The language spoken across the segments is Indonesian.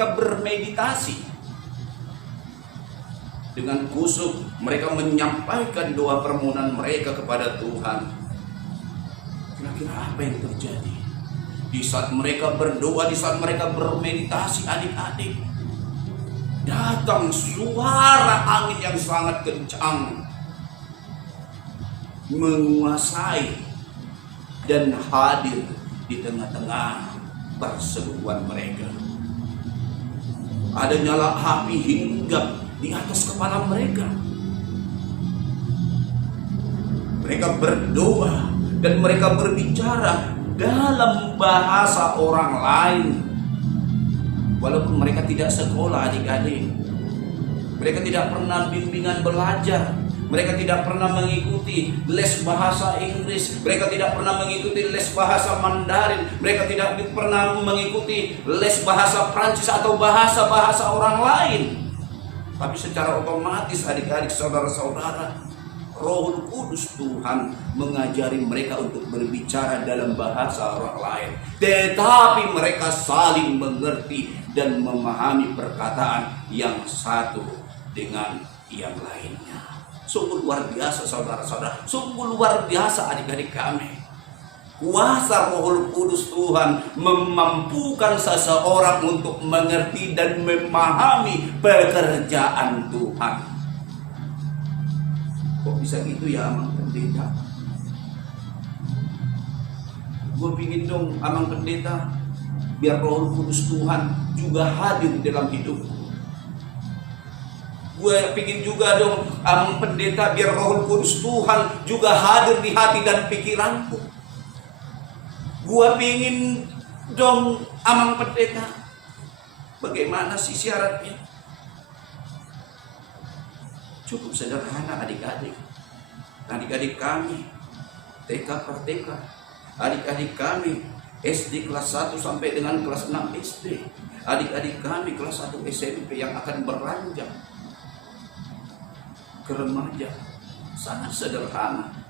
mereka bermeditasi. Dengan kusuk mereka menyampaikan doa permohonan mereka kepada Tuhan. Kira-kira apa yang terjadi? Di saat mereka berdoa, di saat mereka bermeditasi, adik-adik, datang suara angin yang sangat kencang, menguasai dan hadir di tengah-tengah perseteruan mereka. Ada nyala api hinggap di atas kepala mereka. Mereka berdoa dan mereka berbicara dalam bahasa orang lain. Walaupun mereka tidak sekolah, adik-adik, mereka tidak pernah bimbingan belajar, mereka tidak pernah mengikuti les bahasa Inggris, mereka tidak pernah mengikuti les bahasa Mandarin, mereka tidak pernah mengikuti les bahasa Prancis atau bahasa-bahasa orang lain. Tapi secara otomatis, adik-adik, saudara-saudara, Roh Kudus Tuhan mengajari mereka untuk berbicara dalam bahasa orang lain. Tetapi mereka saling mengerti dan memahami perkataan yang satu dengan yang lainnya. Sungguh luar biasa, saudara-saudara. Sungguh luar biasa, adik-adik kami. Kuasa Roh Kudus Tuhan memampukan seseorang untuk mengerti dan memahami pekerjaan Tuhan. Kok bisa gitu ya, Amang Pendeta? Gue pingin dong, Amang Pendeta, biar Roh Kudus Tuhan juga hadir dalam hidupku. Gue pingin juga dong, Amang Pendeta, biar Roh Kudus Tuhan juga hadir di hati dan pikiranku. Gua pingin dong, Amang Pendeta. Bagaimana sih syaratnya? Cukup sederhana, adik-adik. Adik-adik kami TK per TK, adik-adik kami SD kelas 1 sampai dengan kelas 6 SD, adik-adik kami kelas 1 SMP yang akan beranjak ke remaja. Sangat sederhana.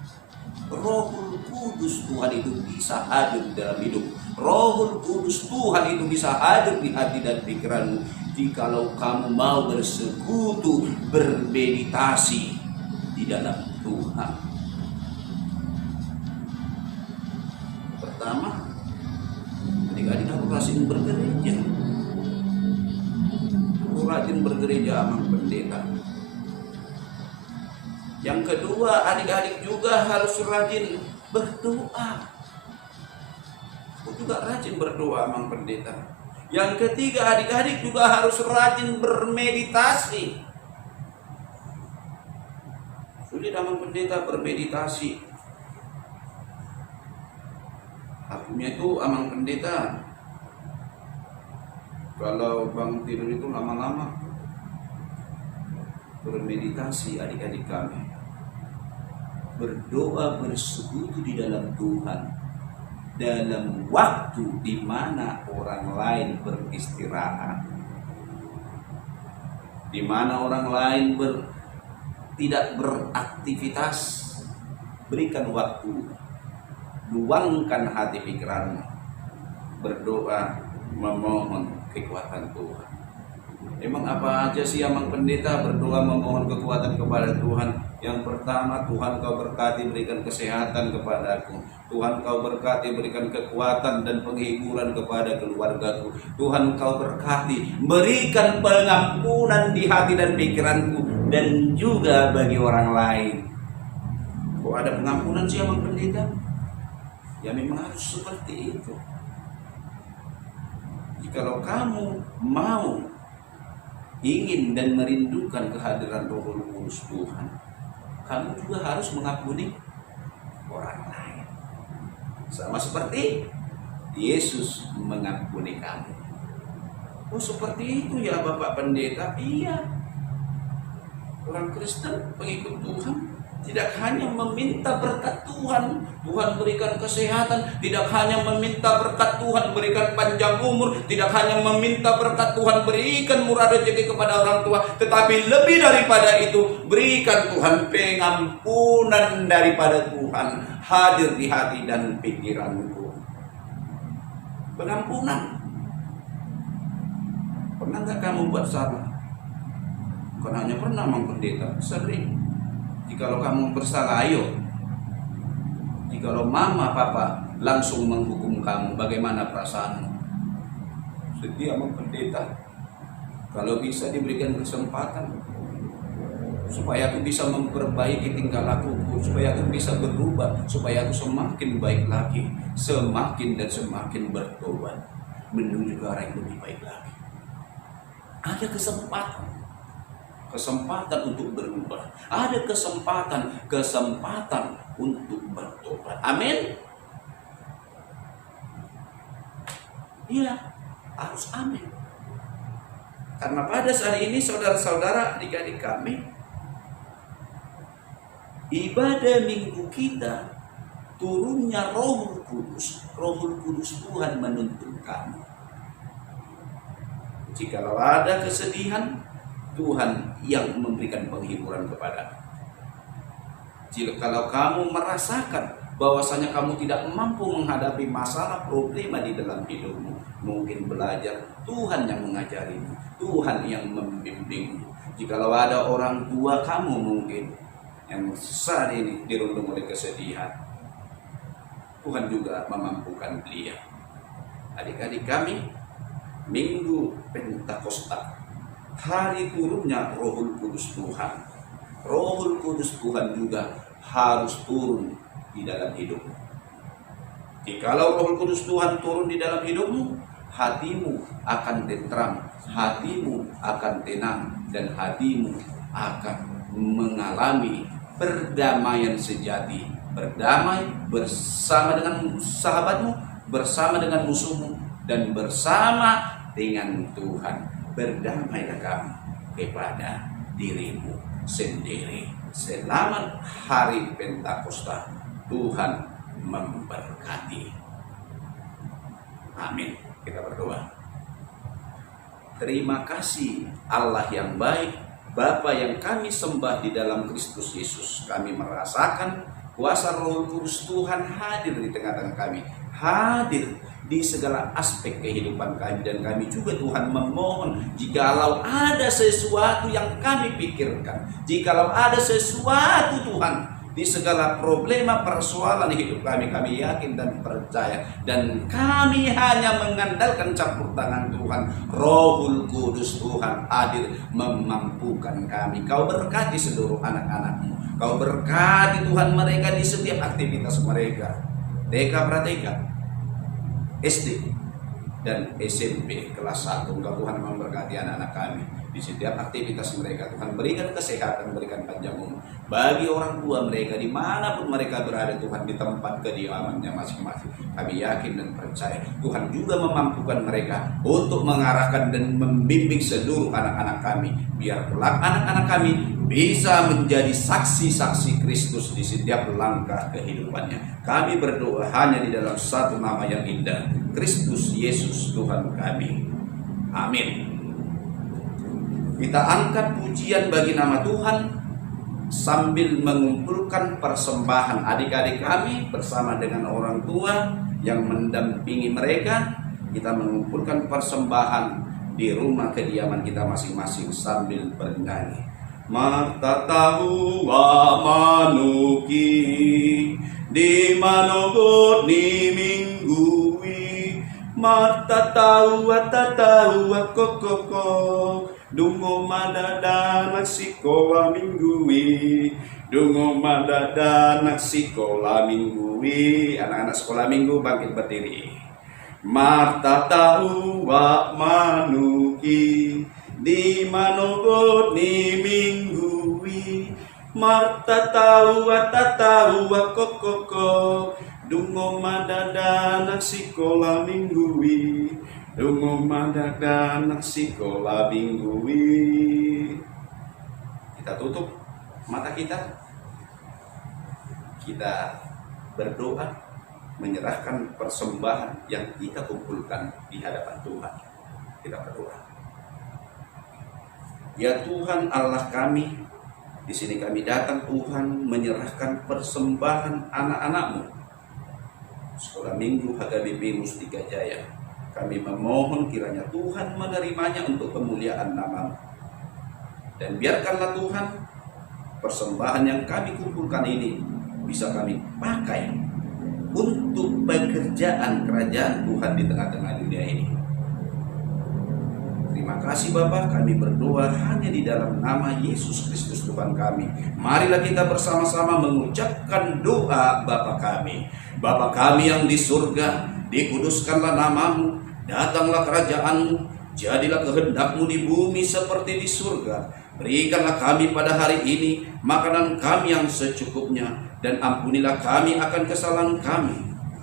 Roh Kudus Tuhan itu bisa hadir dalam hidup. Roh Kudus Tuhan itu bisa hadir di hati dan pikiranmu jikalau kamu mau bersekutu, bermeditasi di dalam Tuhan. Pertama, adik-adik aku rajin bergereja. Aku rajin bergereja, Amang Pendeta. Yang kedua, adik-adik juga harus rajin berdoa. Aku juga rajin berdoa, Amang Pendeta. Yang ketiga, adik-adik juga harus rajin bermeditasi. Sulit, Amang Pendeta, bermeditasi. Akunya itu, Amang Pendeta, kalau bang tidur itu lama-lama. Bermeditasi, adik-adik kami. Berdoa bersekutu di dalam Tuhan dalam waktu di mana orang lain beristirahat, di mana orang lain tidak beraktivitas. Berikan waktu, luangkan hati pikiranmu, berdoa memohon kekuatan Tuhan. Emang apa aja sih, Amang Pendeta, berdoa memohon kekuatan kepada Tuhan? Yang pertama, Tuhan kau berkati, berikan kesehatan kepadaku. Tuhan kau berkati, berikan kekuatan dan penghiburan kepada keluargaku. Tuhan kau berkati, berikan pengampunan di hati dan pikiranku dan juga bagi orang lain. Kok ada pengampunan sih, Amang Pendeta? Ya memang harus seperti itu. Jikalau kamu mau, ingin dan merindukan kehadiran Roh Kudus Tuhan, kamu juga harus mengampuni orang lain. Sama seperti Yesus mengampuni kamu. Oh seperti itu ya Bapak Pendeta? Iya. Orang Kristen, pengikut Tuhan, tidak hanya meminta berkat Tuhan, Tuhan berikan kesehatan, tidak hanya meminta berkat Tuhan berikan panjang umur, tidak hanya meminta berkat Tuhan berikan murah rezeki kepada orang tua, tetapi lebih daripada itu, berikan Tuhan pengampunan daripada Tuhan hadir di hati dan pikiranku. Pengampunan Pernah nggak kamu buat salah? Karena pernah Mang Pendeta, sering. Jikalau kamu bersalah, ayo. Jikalau mama papa langsung menghukum kamu, bagaimana perasaanmu? Setia Mang Pendeta, kalau bisa diberikan kesempatan supaya aku bisa memperbaiki tingkah lakuku, supaya aku bisa berubah, supaya aku semakin baik lagi, semakin dan semakin bertobat menuju ke arah yang lebih baik lagi. Ada kesempatan untuk berubah, ada kesempatan untuk bertobat. Amin. Iya, harus amin. Karena pada saat ini saudara-saudara, adik-adik kami, ibadah minggu kita turunnya Rohul Kudus Tuhan menuntun kami. Jikalau ada kesedihan, Tuhan yang memberikan penghiburan kepada. Jikalau kamu merasakan bahwasanya kamu tidak mampu menghadapi masalah problema di dalam hidupmu, mungkin belajar, Tuhan yang mengajarimu, Tuhan yang membimbingmu. Jikalau ada orang tua kamu mungkin yang saat ini dirundung oleh kesedihan, Tuhan juga memampukan dia. Adik-adik kami, Minggu Pentakosta, hari turunnya Rohul Kudus Tuhan. Rohul Kudus Tuhan juga harus turun di dalam hidupmu. Jikalau Rohul Kudus Tuhan turun di dalam hidupmu, hatimu akan tentram, hatimu akan tenang, dan hatimu akan mengalami perdamaian sejati. Berdamai bersama dengan sahabatmu, bersama dengan musuhmu, dan bersama dengan Tuhan. Berdamailah kamu kepada dirimu sendiri. Selamat hari Pentakosta. Tuhan memberkati. Amin. Kita berdoa. Terima kasih Allah yang baik, Bapa yang kami sembah di dalam Kristus Yesus. Kami merasakan kuasa Roh Kudus Tuhan hadir di tengah-tengah kami, hadir di segala aspek kehidupan kami, dan kami juga Tuhan memohon, jikalau ada sesuatu yang kami pikirkan, jikalau ada sesuatu Tuhan di segala problema persoalan hidup kami, kami yakin dan percaya, dan kami hanya mengandalkan campur tangan Tuhan. Rohul Kudus Tuhan hadir memampukan kami. Kau berkati seluruh anak-anak-Mu, Kau berkati Tuhan mereka di setiap aktivitas mereka, TK Prateka, SD dan SMP kelas 1. Engkau Tuhan memberkati anak-anak kami di setiap aktivitas mereka. Tuhan berikan kesehatan, berikan panjang umur bagi orang tua mereka dimanapun mereka berada. Tuhan di tempat kediamannya masing-masing, kami yakin dan percaya Tuhan juga memampukan mereka untuk mengarahkan dan membimbing seluruh anak-anak kami, biar kelak anak-anak kami bisa menjadi saksi-saksi Kristus di setiap langkah kehidupannya. Kami berdoa hanya di dalam satu nama yang indah, Kristus Yesus Tuhan kami. Amin. Kita angkat pujian bagi nama Tuhan sambil mengumpulkan persembahan adik-adik kami bersama dengan orang tua yang mendampingi mereka. Kita mengumpulkan persembahan di rumah kediaman kita masing-masing sambil bernyanyi. Marta tahu wa manuki di manogot ni minggui. Marta tahu wa tatahu wa kokoko dungo madada naksikola minggui. Dungo madada naksikola minggui. Anak-anak sekolah minggu bangkit berdiri. Marta tahu wa manuki di manogot ni minggui. Marta tahu wa tatahu wa kokoko dungo madada naksikola minggui. Dungo madada naksikola minggui. Kita tutup mata kita. Kita berdoa, menyerahkan persembahan yang kita kumpulkan di hadapan Tuhan. Kita berdoa. Ya Tuhan Allah kami, di sini kami datang Tuhan menyerahkan persembahan anak-anak-Mu Sekolah Minggu HKBP Mustika Jaya. Kami memohon kiranya Tuhan menerimanya untuk kemuliaan nama-Mu. Dan biarkanlah Tuhan, persembahan yang kami kumpulkan ini bisa kami pakai untuk pekerjaan kerajaan Tuhan di tengah-tengah dunia ini. Terima kasih Bapa, kami berdoa hanya di dalam nama Yesus Kristus Tuhan kami. Marilah kita bersama-sama mengucapkan doa Bapa kami. Bapa kami yang di surga, dikuduskanlah nama-Mu, datanglah kerajaan-Mu, jadilah kehendak-Mu di bumi seperti di surga. Berikanlah kami pada hari ini makanan kami yang secukupnya, dan ampunilah kami akan kesalahan kami,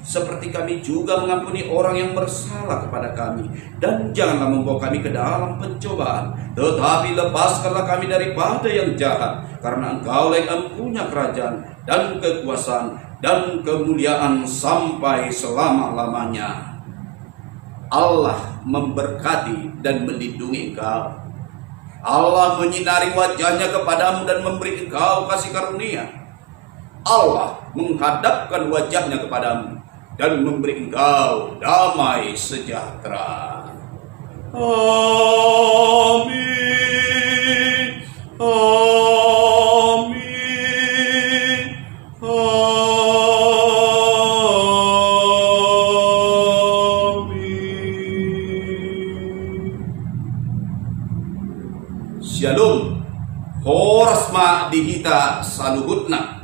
seperti kami juga mengampuni orang yang bersalah kepada kami. Dan janganlah membawa kami ke dalam pencobaan, tetapi lepaskanlah kami daripada yang jahat. Karena Engkaulah yang punya kerajaan dan kekuasaan dan kemuliaan sampai selama-lamanya. Allah memberkati dan melindungi engkau. Allah menyinari wajahnya kepadamu dan memberi engkau kasih karunia. Allah menghadapkan wajahnya kepadamu dan memberi engkau damai sejahtera. Amin. Amin. Amin. Shalom. Horas ma dihita saluhutna.